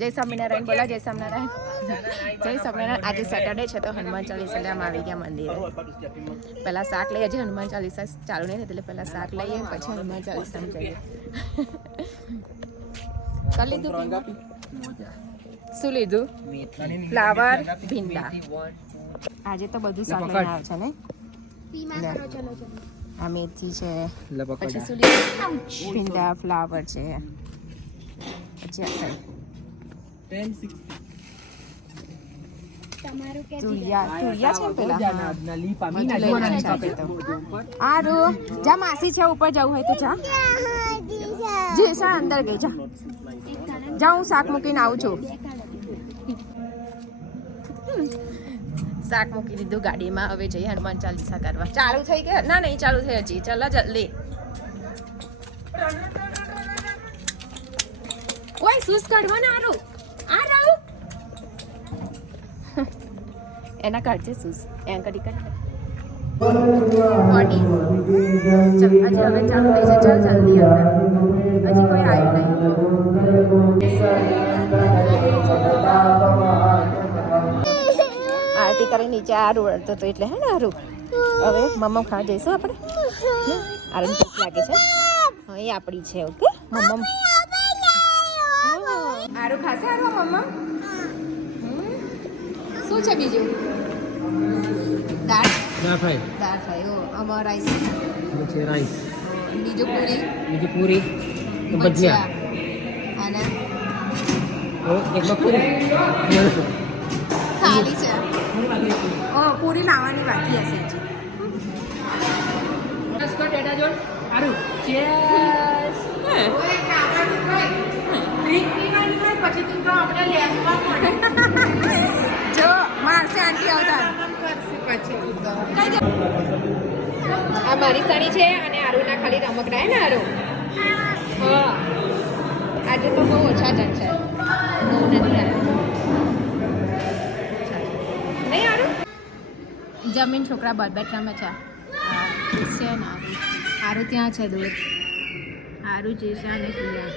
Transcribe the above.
જય સ્વામિનારાયણ બોલા જય સ્વામિનારાયણ. જય સ્વામિનારાયણ. આજે સેટરડે છે તો હનુમાન ચાલીસા એટલે આવી ગયા મંદિરે. પહેલાં શાક લઈએ હજી હનુમાન ચાલીસા ચાલુ નહીં એટલે પહેલાં શાક લઈએ પછી હનુમાન ચાલીસા જઈએ. કરી લીધું શું લીધું? ફ્લાવર ભીંડા. આજે તો બધું શાક લઈને આવ્યો છે ને આ મેથી છે પછી શું લીધું? ભીંડા ફ્લાવર છે. પછી આ જા માસી છે ઉપર જવું હોય તો જા. જી સર અંદર ગઈ જા. જા હું શાક મૂકીને આવું છું. શાક મૂકી દીધું ગાડીમાં. હવે જઈએ હનુમાન ચાલીસા કરવા. ચાલુ થઈ ગયા ના નહીં ચાલુ થઈ હજી. ચાલ જલ્દી કોઈ સુસ કાઢવા ના આરું એના કાઢજે શૂઝ એમ કરી આરતી કરી નીચે આરું અડતો તો એટલે હે ને આરું. હવે મમ્મમ ખાવા જઈશું આપણે. આરું ભૂખ લાગે છે. હા એ આપણી છે ઓકે? મમ્મમ. આરું ખાશે આરું મમ્મા શું છે બીજું? દાળ? દાળ ફ્રાય. દાળ ફ્રાય ઓ આમાં રાઈસ પછી રાઈસ બીજું પૂરી? બીજું પૂરી. તો ભજીયા. અને? ઓ એક બપોરી ખાલી છે. ઓ પૂરી લાવવાની બાકી હશે હજી. સારું ચેસ જો આ મારી સાડી છે અને આરુના ખાલી રમકડા હે ને આરુ? હા. આજે તો બહુ ઓછા જ છે. બહુ નથી નહીં આરુ? જમીન છોકરા બરબેટ રમે છે. છે ને આરુ. ત્યાં છે દૂર. આરુ જેશા અને કિયા